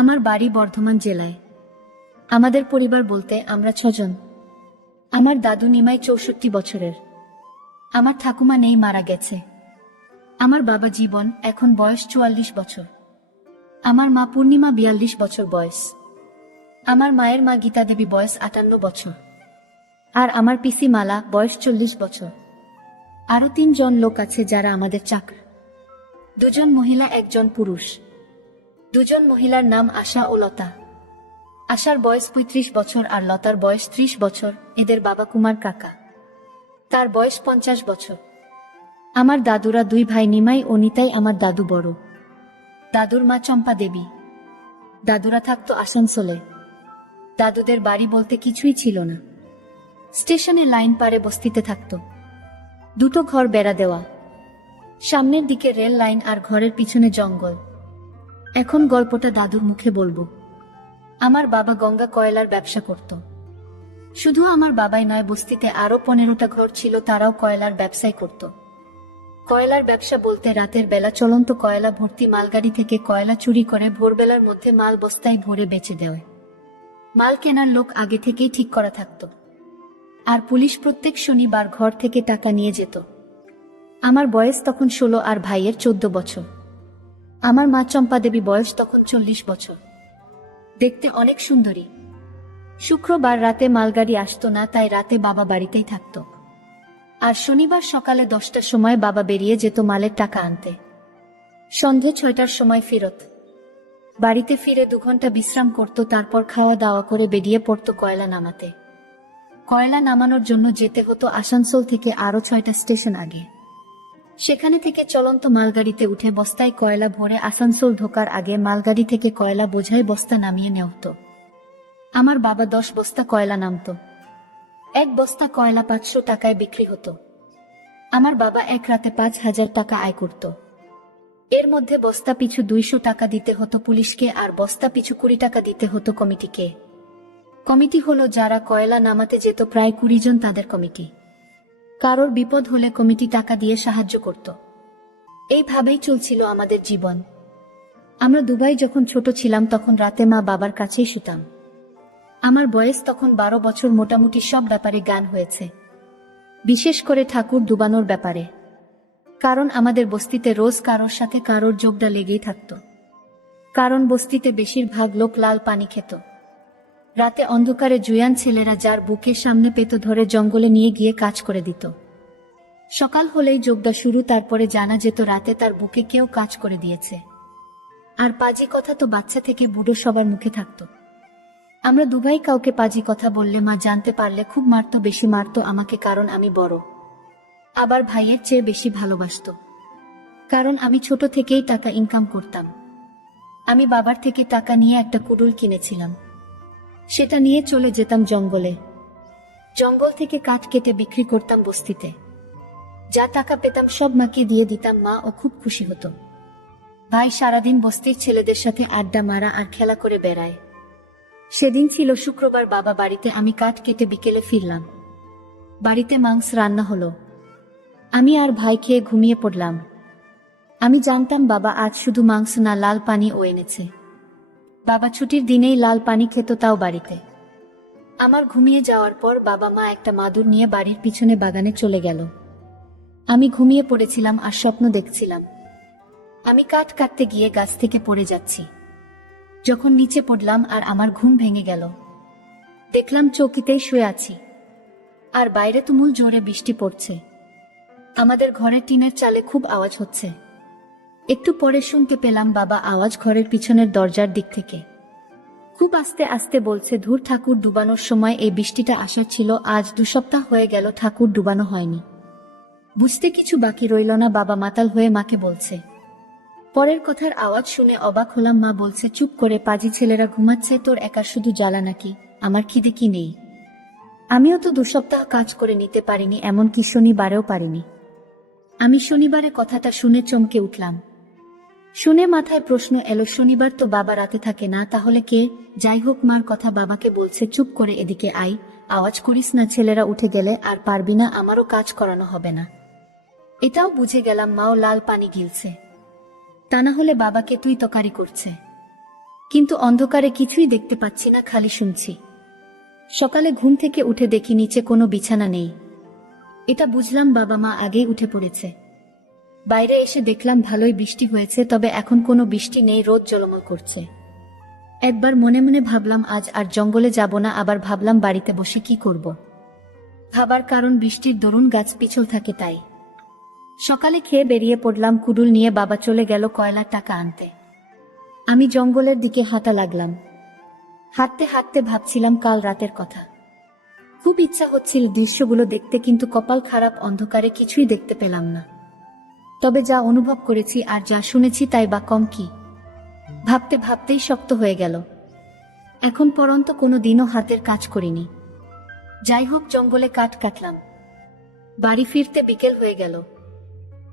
আমার বাড়ি বর্ধমান জেলায়। আমাদের পরিবার বলতে আমরা 6 জন। আমার দাদু নিমাই 64 বছরের। আমার ঠাকুমা নেই, মারা গেছে। আমার বাবা জীবন, এখন বয়স 44 বছর। আমার মা পূর্ণিমা 42 বছর বয়স। আমার মায়ের মা গীতা দেবী বয়স 58 বছর। আর আমার পিসি মালা বয়স 40 বছর। আরো 3 জন লোক আছে যারা আমাদের চাকর। 2 জন মহিলা, 1 জন পুরুষ। 2 জন মহিলার নাম আশা ও লতা। আশার বয়স 35 বছর আর লতার বয়স 30 বছর। এদের বাবা কুমার কাকা, তার বয়স 50 বছর। আমার দাদুরা 2 ভাই, নিমাই ও নিতাই। আমার দাদু বড়। দাদুর মা চম্পা দেবী। দাদুরা থাকতো আসানসোলে। দাদুদের বাড়ি বলতে কিছুই ছিল না। স্টেশনে লাইন পারে বস্তিতে থাকতো। 2টো ঘর বেড়া দেওয়া। সামনের দিকে রেল লাইন আর ঘরের পিছনে জঙ্গল। এখন গল্পটা দাদুর মুখে বলবো। আমার বাবা গঙ্গা কয়লার ব্যবসা করত। শুধু আমার বাবাই নয়, বস্তিতে আরো 15টা ঘর ছিল, তারাও কয়লার ব্যবসায় করত। কয়লার ব্যবসা বলতে রাতের বেলা চলন্ত কয়লা ভর্তি মালগাড়ি থেকে কয়লা চুরি করে ভোরবেলার মধ্যে মাল বস্তায় ভরে বেচে দেয়। মাল কেনার লোক আগে থেকেই ঠিক করা থাকত। আর পুলিশ প্রত্যেক শনিবার ঘর থেকে টাকা নিয়ে যেত। আমার বয়স তখন 16 আর ভাইয়ের 14 বছর। আমার মা চম্পা দেবী বয়স তখন 40 বছর। দেখতে অনেক সুন্দরী। শুক্রবার রাতে মালগাড়ি আসতো না, তাই রাতে বাবা বাড়িতেই থাকতো। আর শনিবার সকালে 10টার সময় বাবা বেরিয়ে যেত মালের টাকা আনতে। সন্ধে 6টার সময় ফেরত। বাড়িতে ফিরে 2 ঘন্টা বিশ্রাম করত, তারপর খাওয়া দাওয়া করে বেরিয়ে পড়তো কয়লা নামাতে। কয়লা নামানোর জন্য যেতে হতো আসানসোল থেকে আরো 6টা স্টেশন আগে। সেখানে থেকে চলন্ত মালগাড়িতে উঠে বস্তায় কয়লা ভরে আসানসোল ঢোকার আগে মালগাড়ি থেকে কয়লা বোঝাই বস্তা নামিয়ে নেওয়া হতো। আমার বাবা 10 বস্তা কয়লা নামতো। 1 বস্তা কয়লা 500 টাকায় বিক্রি হতো। আমার বাবা এক রাতে 5,000 টাকা আয় করত। এর মধ্যে বস্তা পিছু 200 টাকা দিতে হতো পুলিশকে, আর বস্তা পিছু 20 টাকা দিতে হতো কমিটিকে। কমিটি হলো যারা কয়লা নামাতে যেত, প্রায় 20 জন, তাদের কমিটি। কারোর বিপদ হলে কমিটি টাকা দিয়ে সাহায্য করত। এইভাবেই চলছিল আমাদের জীবন। আমরা দুবাই যখন ছোট ছিলাম তখন রাতে মা বাবার কাছেই শুতাম। আমার বয়স তখন 12 বছর। মোটামুটি সব ব্যাপারে গান হয়েছে, বিশেষ করে ঠাকুর ডুবানোর ব্যাপারে। কারণ আমাদের বস্তিতে রোজ কারোর সাথে কারোর যোগদা লেগেই থাকত। কারণ বস্তিতে বেশিরভাগ লোক লাল পানি খেত। রাতে অন্ধকারে জুয়ান ছেলেরা যার বুকের সামনে পেত ধরে জঙ্গলে নিয়ে গিয়ে কাজ করে দিত। সকাল হলেই যোগদা শুরু, তারপরে জানা যেত রাতে তার বুকে কেউ কাজ করে দিয়েছে। আর পাজি কথা তো বাচ্চা থেকে বুড়ো সবার মুখে থাকত। আমরা দুভাই কাউকে পাজি কথা বললে মা জানতে পারলে খুব মারত, বেশি মারত আমাকে, কারণ আমি বড়। আবার ভাইয়ের চেয়ে বেশি ভালোবাসতো, কারণ আমি ছোট থেকেই টাকা ইনকাম করতাম। আমি বাবার থেকে টাকা নিয়ে একটা কুডুল কিনেছিলাম। সেটা নিয়ে চলে যেতাম জঙ্গলে। জঙ্গল থেকে কাঠ কেটে বিক্রি করতাম বস্তিতে। যা টাকা পেতাম সব মাকে দিয়ে দিতাম। মা ও খুব খুশি হতো। ভাই সারাদিন বস্তির ছেলেদের সাথে আড্ডা মারা আর খেলা করে বেড়ায়। সেদিন ছিল শুক্রবার। বাবা বাড়িতে, আমি কাঠ কেটে বিকেলে ফিরলাম। বাড়িতে মাংস রান্না হলো। আমি আর ভাই খেয়ে ঘুমিয়ে পড়লাম। আমি জানতাম বাবা আজ শুধু মাংস না, লাল পানিও এনেছে। বাবা ছুটির দিনেই লাল পানি খেত, তাও বাড়িতে। আমার ঘুমিয়ে যাওয়ার পর বাবা মা একটা মাদুর নিয়ে বাড়ির পিছনে বাগানে চলে গেল। আমি ঘুমিয়ে পড়েছিলাম আর স্বপ্ন দেখছিলাম। আমি কাঠ কাটতে গিয়ে গাছ থেকে পড়ে যাচ্ছি। যখন নিচে পড়লাম আর আমার ঘুম ভেঙে গেল, দেখলাম চৌকিতেই শুয়ে আছি আর বাইরে তুমুল জোরে বৃষ্টি পড়ছে। আমাদের ঘরের টিনের চালে খুব আওয়াজ হচ্ছে। একটু পরে শুনতে পেলাম বাবা আওয়াজ ঘরের পিছনের দরজার দিক থেকে। খুব আস্তে আস্তে বলছে, ধুর, ঠাকুর ডুবানোর সময় এই বৃষ্টিটা আসার ছিল। আজ 2 সপ্তাহ হয়ে গেল ঠাকুর ডুবানো হয়নি। বুঝতে কিছু বাকি রইল না। বাবা মাতাল হয়ে মাকে বলছে। পরের কথার আওয়াজ শুনে অবাক হলাম। মা বলছে, চুপ করে, পাজি ছেলেরা ঘুমাচ্ছে, তোর একা শুধু জ্বালা নাকি? আমার খিদে কি নেই? আমিও তো 2 সপ্তাহ কাজ করে নিতে পারিনি, এমনকি শনিবারেও পারিনি। আমি শনিবারে কথাটা শুনে চমকে উঠলাম। শুনে মাথায় প্রশ্ন এলো, শনিবার তো বাবা রাতে থাকে না, তাহলে কে? যাই হোক, মার কথা বাবাকে বলছে, চুপ করে এদিকে আয়, আওয়াজ করিস না, ছেলেরা উঠে গেলে আর পারবি না, আমারও কাজ করানো হবে না। এটাও বুঝে গেলাম মাও লাল পানি গিলছে, তা না হলে বাবাকে তুই তকারি করছে। কিন্তু অন্ধকারে কিছুই দেখতে পাচ্ছি না, খালি শুনছি। সকালে ঘুম থেকে উঠে দেখি নিচে কোনো বিছানা নেই। এটা বুঝলাম বাবা মা আগেই উঠে পড়েছে। বাইরে এসে দেখলাম ভালোই বৃষ্টি হয়েছে, তবে এখন কোনো বৃষ্টি নেই, রোদ ঝলমল করছে। একবার মনে মনে ভাবলাম আজ আর জঙ্গলে যাব না, আবার ভাবলাম বাড়িতে বসে কি করব। ভাবার কারণ বৃষ্টির দরুন গাছ পিছল থাকে তাই। সকালে খেয়ে বেরিয়ে পড়লাম কুডুল নিয়ে, বাবা চলে গেল কয়লার টাকা আনতে। আমি জঙ্গলের দিকে হাঁটা লাগলাম। হাঁটতে হাঁটতে ভাবছিলাম কাল রাতের কথা। খুব ইচ্ছা হচ্ছিল দৃশ্যগুলো দেখতে, কিন্তু কপাল খারাপ, অন্ধকারে কিছুই দেখতে পেলাম না। তবে যা অনুভব করেছি আর যা শুনেছি তাই বা কম কি। ভাবতে ভাবতেই শক্ত হয়ে গেল। এখন পর্যন্ত কোনো দিনও হাতের কাজ করিনি। যাই হোক, জঙ্গলে কাঠ কাটলাম। বাড়ি ফিরতে বিকেল হয়ে গেল।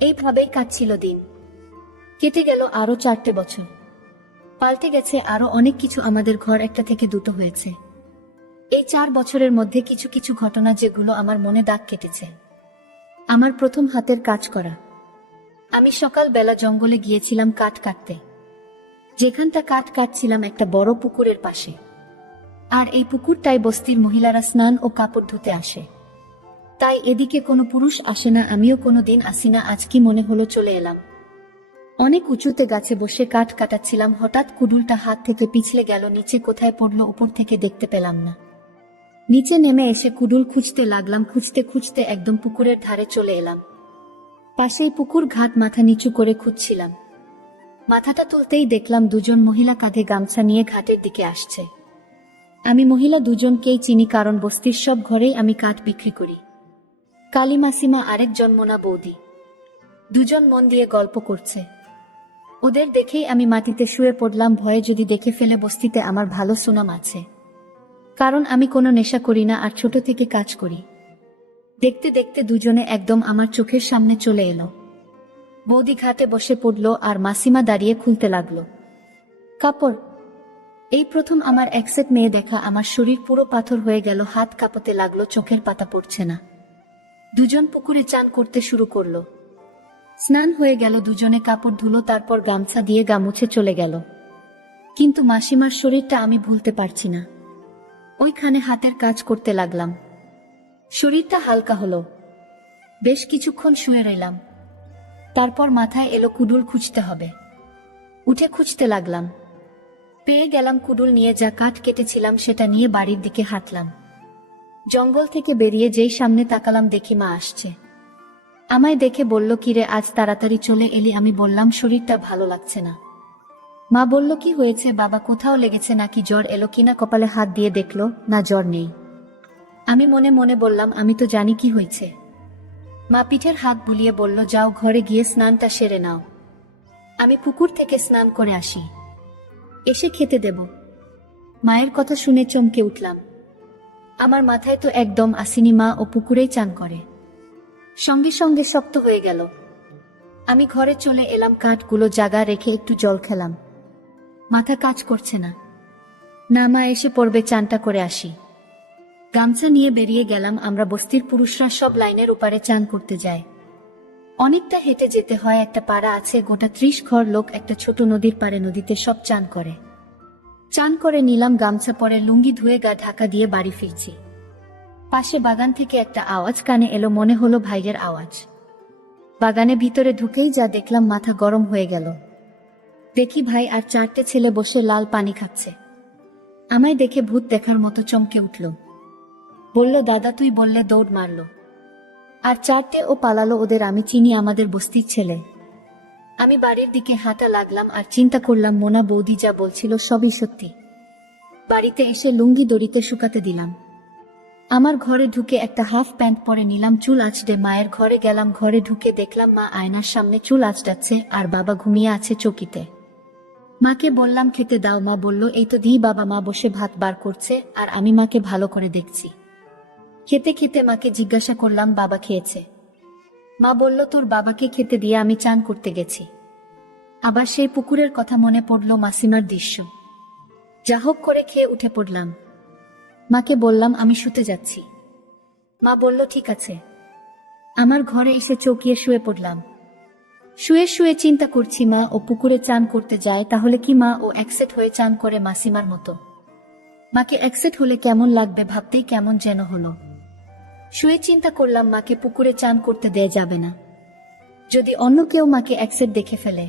এইভাবেই কাটছিল দিন। কেটে গেল আরো 4টে বছর। পাল্টে গেছে আরো অনেক কিছু, আমাদের ঘর একটা থেকে দুটো হয়েছে। এই 4 বছরের মধ্যে কিছু কিছু ঘটনা যেগুলো আমার মনে দাগ কেটেছে। আমার প্রথম হাতের কাজ করা। আমি সকাল বেলা জঙ্গলে গিয়েছিলাম কাঠ কাটতে। যেখানটা কাঠ কাটছিলাম একটা বড় পুকুরের পাশে। আর এই পুকুরটাই বস্তির মহিলারা স্নান ও কাপড় ধুতে আসে। তাই এদিকে কোনো পুরুষ আসে না, আমিও কোনো দিন আসি না। আজ কি মনে হলো চলে এলাম। অনেক উঁচুতে গাছে বসে কাঠ কাটাচ্ছিলাম, হঠাৎ কুডুলটা হাত থেকে পিছলে গেল, নিচে কোথায় পড়লো উপর থেকে দেখতে পেলাম না। নিচে নেমে এসে কুডুল খুঁজতে লাগলাম, খুঁজতে খুঁজতে একদম পুকুরের ধারে চলে এলাম। পাশেই পুকুর ঘাট, মাথা নিচু করে খুঁজছিলাম। মাথাটা তুলতেই দেখলাম দুজন মহিলা কাঁধে গামছা নিয়ে ঘাটের দিকে আসছে। আমি মহিলা দুজনকেই চিনি, কারণ বস্তির সব ঘরেই আমি কাঠ বিক্রি করি। কালী মাসিমা আরেকজন মোনা বৌদি। দুজন মন দিয়ে গল্প করছে। ওদের দেখেই আমি মাটিতে শুয়ে পড়লাম, ভয়ে যদি দেখে ফেলে বস্তিতে আমার ভালো সুনাম আছে। কারণ আমি কোনো নেশা করি না আর ছোট থেকে কাজ করি। দেখতে দেখতে দুজনে একদম আমার চোখের সামনে চলে এলো। বৌদি ঘাটে বসে পড়ল আর মাসিমা দাঁড়িয়ে খুলতে লাগলো কাপড়। এই প্রথম আমার একসেট মেয়ে দেখা, আমার শরীর পুরো পাথর হয়ে গেল, হাত কাঁপতে লাগলো, চোখের পাতা পড়ছে না। দুজন পুকুরে চান করতে শুরু করলো। স্নান হয়ে গেল, দুজনে কাপড় ধুলো, তারপর গামছা দিয়ে গা মুছে চলে গেল। কিন্তু মাসিমার শরীরটা আমি ভুলতে পারছি না। ওইখানে হাতের কাজ করতে লাগলাম। শরীরটা হালকা হলো। বেশ কিছুক্ষণ শুয়ে রইলাম। তারপর মাথায় এলো কুডুল খুঁজতে হবে। উঠে খুঁজতে লাগলাম। পেয়ে গেলাম কুডুল নিয়ে যা কাঠ কেটেছিলাম সেটা নিয়ে বাড়ির দিকে হাঁটলাম। জঙ্গল থেকে বেরিয়ে যেই সামনে তাকালাম দেখি মা আসছে। আমায় দেখে বলল, কিরে আজ তাড়াতাড়ি চলে এলি? আমি বললাম শরীরটা ভালো লাগছে না। মা বলল, কি হয়েছে বাবা, কোথাও লেগেছে নাকি? জ্বর এলো কিনা? কপালে হাত দিয়ে দেখলো, না জ্বর নেই। আমি মনে মনে বললাম, আমি তো জানি কি হয়েছে। মা পিঠের হাত বুলিয়ে বলল, যাও ঘরে গিয়ে স্নানটা সেরে নাও। আমি পুকুর থেকে স্নান করে আসি, এসে খেতে দেব। মায়ের কথা শুনে চমকে উঠলাম। আমার মাথায় তো একদম আসেনি মা ও পুকুরেই চান করে। সঙ্গে সঙ্গে শক্ত হয়ে গেল। আমি ঘরে চলে এলাম, কাঠগুলো জায়গা রেখে একটু জল খেলাম। মাথা কাজ করছে না। না মা এসে পড়বে, চানটা করে আসি। গামছা নিয়ে বেরিয়ে গেলাম। আমরা বস্তির পুরুষরা সব লাইনের উপারে চান করতে যায়। অনেকটা হেঁটে যেতে হয়। একটা পাড়া আছে, গোটা 30 ঘর লোক একটা ছোট নদীর পাড়ে, নদীতে সব চান করে। চান করে নিলাম, গামছা পরে লুঙ্গি ধুয়ে গা ঢাকা দিয়ে বাড়ি ফিরছি। পাশে বাগান থেকে একটা আওয়াজ কানে এলো, মনে হলো ভাইয়ের আওয়াজ। বাগানে ভিতরে ঢুকেই যা দেখলাম, মাথা গরম হয়ে গেল। দেখি ভাই আর 4টে ছেলে বসে লাল পানি খাচ্ছে। আমায় দেখে ভূত দেখার মতো চমকে উঠল। বলল, দাদা তুই বললে দৌড় মারল। আর 4টে ও পালালো। ওদের আমি চিনি, আমাদের বস্তির ছেলে। আমি বাড়ির দিকে হাঁটা লাগলাম আর চিন্তা করলাম মোনা বৌদি যা বলছিল সবই সত্যি। বাড়িতে এসে লুঙ্গি দড়িতে শুকাতে দিলাম। আমার ঘরে ঢুকে একটা হাফ প্যান্ট পরে নিলাম, চুল আঁচড়ে মায়ের ঘরে গেলাম। ঘরে ঢুকে দেখলাম মা আয়নার সামনে চুল আঁচড়াচ্ছে আর বাবা ঘুমিয়ে আছে চৌকিতে। মাকে বললাম খেতে দাও। মা বলল, এই তো দিই বাবা। মা বসে ভাত বার করছে আর আমি মাকে ভালো করে দেখছি। খেতে খেতে মাকে জিজ্ঞাসা করলাম, বাবা খেয়েছে? মা বলল, তোর বাবাকে খেতে দিয়ে আমি চান করতে গেছি। আবার সেই পুকুরের কথা মনে পড়ল, মাসিমার দৃশ্য। যা হোক করে খেয়ে উঠে পড়লাম। মাকে বললাম, আমি শুতে যাচ্ছি। মা বলল, ঠিক আছে। আমার ঘরে এসে চৌকিয়ে শুয়ে পড়লাম। শুয়ে শুয়ে চিন্তা করছি, মা ও পুকুরে চান করতে যায়, তাহলে কি মা ও একসেট হয়ে চান করে মাসিমার মতো? মাকে একসেট হলে কেমন লাগবে ভাবতেই কেমন যেন হলো। শুয়ে চিন্তা করলাম মাকে পুকুরে চান করতে দেয়া যাবে না। যদি অন্য কেউ মাকে একসেট দেখে ফেলে,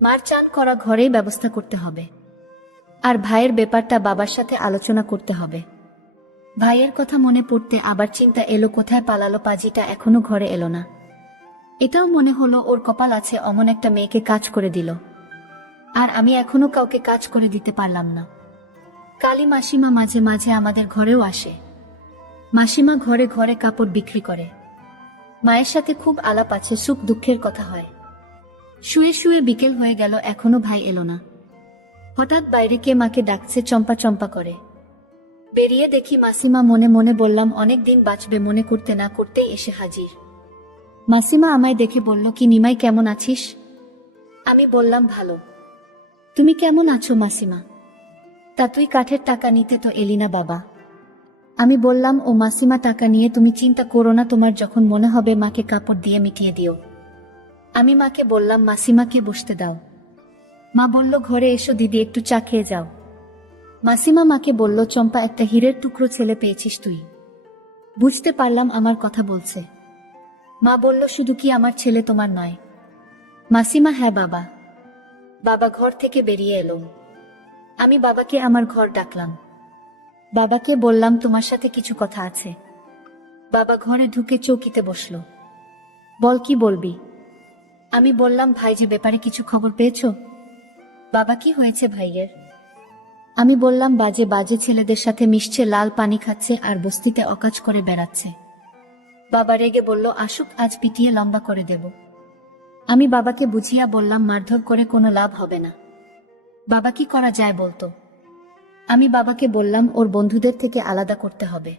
মার চান করা ঘরেই ব্যবস্থা করতে হবে। আর ভাইয়ের ব্যাপারটা বাবার সাথে আলোচনা করতে হবে। ভাইয়ের কথা মনে পড়তে আবার চিন্তা এলো, কোথায় পালালো পাজিটা, এখনো ঘরে এলো না। এটাও মনে হলো ওর কপাল আছে, অমন একটা মেয়েকে কাজ করে দিল। আর আমি এখনো কাউকে কাজ করে দিতে পারলাম না। কালী মাসিমা মাঝে মাঝে আমাদের ঘরেও আসে। মাসিমা ঘরে ঘরে কাপড় বিক্রি করে। মায়ের সাথে খুব আলাপ আছে, সুখ দুঃখের কথা হয়। শুয়ে শুয়ে বিকেল হয়ে গেল, এখনো ভাই এলো না। হঠাৎ বাইরে কে মাকে ডাকছে, চম্পা চম্পা করে। বেরিয়ে দেখি মাসিমা। মনে মনে বললাম অনেক দিন বাঁচবে, মনে করতে না করতেই এসে হাজির। মাসিমা আমায় দেখে বলল, কি নিমাই, কেমন আছিস? আমি বললাম, ভালো। তুমি কেমন আছো মাসিমা? তা তুই কাঠের টাকা নিতে তো এলি না বাবা? আমি বললাম, ও মাসিমা, টাকা নিয়ে তুমি চিন্তা করো না, তোমার যখন মনে হবে মাকে কাপড় দিয়ে মিটিয়ে দিও। আমি মাকে বললাম, মাসিমাকে বসতে দাও। মা বলল, ঘরে এসো দিদি, একটু চা খেয়ে যাও। মাসিমা মাকে বলল, চম্পা, একটা হীরের টুকরো ছেলে পেয়েছিস তুই। বুঝতে পারলাম আমার কথা বলছে। মা বলল, শুধু কি আমার ছেলে, তোমার নয়? মাসিমা, হ্যাঁ বাবা। বাবা ঘর থেকে বেরিয়ে এলো। আমি বাবাকে আমার ঘর ডাকলাম। বাবাকে বললাম, তোমার সাথে কিছু কথা আছে। বাবা ঘরে ঢুকে চৌকিতে বসলো। বল, কি বলবি? আমি বললাম, ভাই যে ব্যাপারে কিছু খবর পেয়েছো? বাবা, কি হয়েছে ভাইয়ের? আমি বললাম, বাজে বাজে ছেলেদের সাথে মিশছে, লাল পানি খাচ্ছে আর বস্তিতে অকাজ করে বেড়াচ্ছে। বাবা রেগে বলল, আসুক, আজ পিটিয়ে লম্বা করে দেব। আমি বাবাকে বুঝিয়া বললাম, মারধর করে কোনো লাভ হবে না। বাবা, কি করা যায় বলতো? আমি বাবাকে বললাম, ওর বন্ধুদের থেকে আলাদা করতে হবে।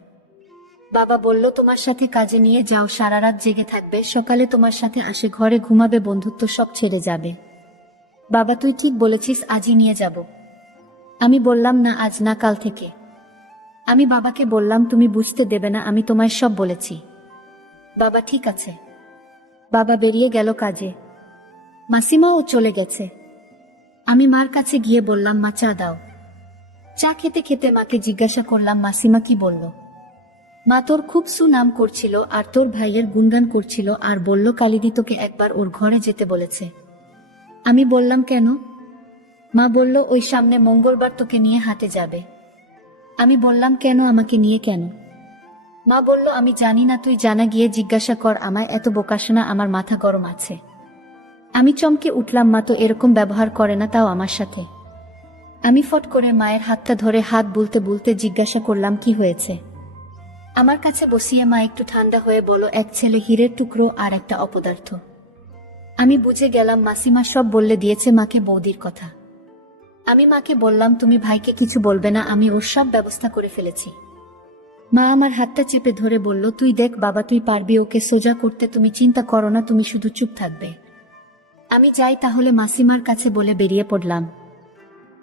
বাবা বলল, তোমার সাথে কাজে নিয়ে যাও, সারা রাত জেগে থাকবে, সকালে তোমার সাথে আসে ঘরে ঘুমাবে, বন্ধুত্ব সব ছেড়ে যাবে। বাবা, তুই ঠিক বলেছিস, আজই নিয়ে যাব। আমি বললাম, না, আজ না, কাল থেকে। আমি বাবাকে বললাম, তুমি বুঝতে দেবে না, আমি তোমায় সব বলেছি। বাবা, ঠিক আছে। বাবা বেরিয়ে গেল কাজে। মাসিমাও চলে গেছে। আমি মার কাছে গিয়ে বললাম, মা, চা দাও। চা খেতে খেতে মাকে জিজ্ঞাসা করলাম, মাসিমা কি বলল? মা তোর খুব সুনাম করছিল আর তোর ভাইয়ের গুণগান করছিল, আর বলল কালিদি তোকে একবার ওর ঘরে যেতে বলেছে। আমি বললাম, কেন? মা বলল, ওই সামনে মঙ্গলবার তোকে নিয়ে হাটে যাবে। আমি বললাম, কেন, আমাকে নিয়ে কেন? মা বলল, আমি জানি না, তুই জানা গিয়ে জিজ্ঞাসা কর আমায়, এত বোকাশোনা, আমার মাথা গরম আছে। আমি চমকে উঠলাম, মা তো এরকম ব্যবহার করে না, তাও আমার সাথে। আমি ফট করে মায়ের হাতটা ধরে হাত বুলতে বুলতে জিজ্ঞাসা করলাম, কি হয়েছে? আমার কাছে বসিয়ে মা একটু ঠান্ডা হয়ে বলল, এক ছেলে, হীরের টুকরো আর একটা অপদার্থ। আমি বুঝে গেলাম মাসিমা সব বললে দিয়েছে মাকে বৌদির কথা। আমি মাকে বললাম, তুমি ভাইকে কিছু বলবে না, আমি ওর সব ব্যবস্থা করে ফেলেছি। মা আমার হাতটা চেপে ধরে বলল, তুই দেখ বাবা, তুই পারবি ওকে সোজা করতে, তুমি চিন্তা করো না, তুমি শুধু চুপ থাকবে। আমি যাই তাহলে মাসিমার কাছে বলে বেরিয়ে পড়লাম।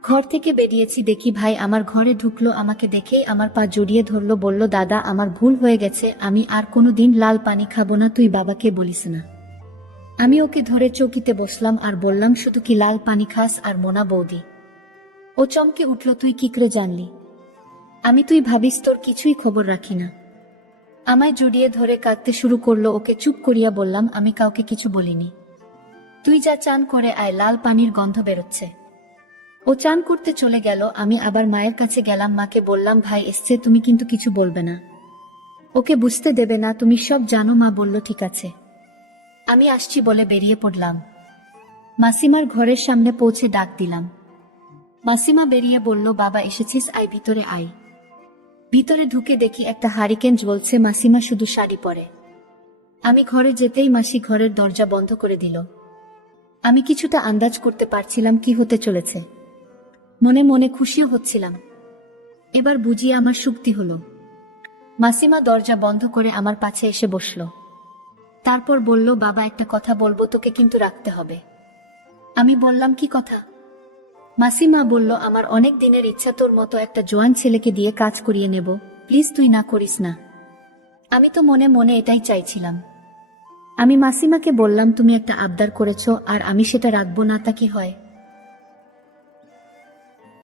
ঘর থেকে বেরিয়েছি, দেখি ভাই আমার ঘরে ঢুকলো, আমাকে দেখেই আমার পা জড়িয়ে ধরলো, বলল, দাদা, আমার ভুল হয়ে গেছে, আমি আর কোনোদিন লাল পানি খাবো না, তুই বাবাকে বলিস না। আমি ওকে ধরে চৌকিতে বসলাম আর বললাম, শুধু কি লাল পানি খাস আর মোনা বৌদি? ও চমকে উঠল, তুই কি করে জানলি? আমি, তুই ভাবিস তোর কিছুই খবর রাখি না। আমায় জড়িয়ে ধরে কাঁদতে শুরু করলো। ওকে চুপ করিয়া বললাম, আমি কাউকে কিছু বলিনি। তুই যা, চান করে আয়, লাল পানির গন্ধ বেরোচ্ছে। ও চান করতে চলে গেল। আমি আবার মায়ের কাছে গেলাম, মাকে বললাম, ভাই এসছে, তুমি কিন্তু কিছু বলবে না, ওকে বুঝতে দেবে না, তুমি সব জানো। মা বলল, ঠিক আছে, আমি আসছি বলে বেরিয়ে পড়লাম। মাসিমার ঘরের সামনে পৌঁছে ডাক দিলাম। মাসিমা বেরিয়ে বলল, বাবা এসেছিস, আয় ভিতরে আয়। ভিতরে ঢুকে দেখি একটা হারিকেন জ্বলছে, মাসিমা শুধু শাড়ি পরে। আমি ঘরে যেতেই মাসি ঘরের দরজা বন্ধ করে দিল। আমি কিছুটা আন্দাজ করতে পারছিলাম কি হতে চলেছে। মনে মনে খুশিও হচ্ছিলাম। এবার বুঝিয়ে আমার শুক্তি হলো। মাসিমা দরজা বন্ধ করে আমার পাশে এসে বসল। তারপর বলল, বাবা একটা কথা বলবো তোকে, কিন্তু রাখতে হবে। আমি বললাম, কি কথা? মাসিমা বলল, আমার অনেক দিনের ইচ্ছা, তোর মতো একটা জোয়ান ছেলেকে দিয়ে কাজ করিয়ে নেব, প্লিজ তুই না করিস না। আমি তো মনে মনে এটাই চাইছিলাম। আমি মাসিমাকে বললাম তুমি একটা আবদার করেছো আর আমি সেটা রাখবো না, তা কি হয়?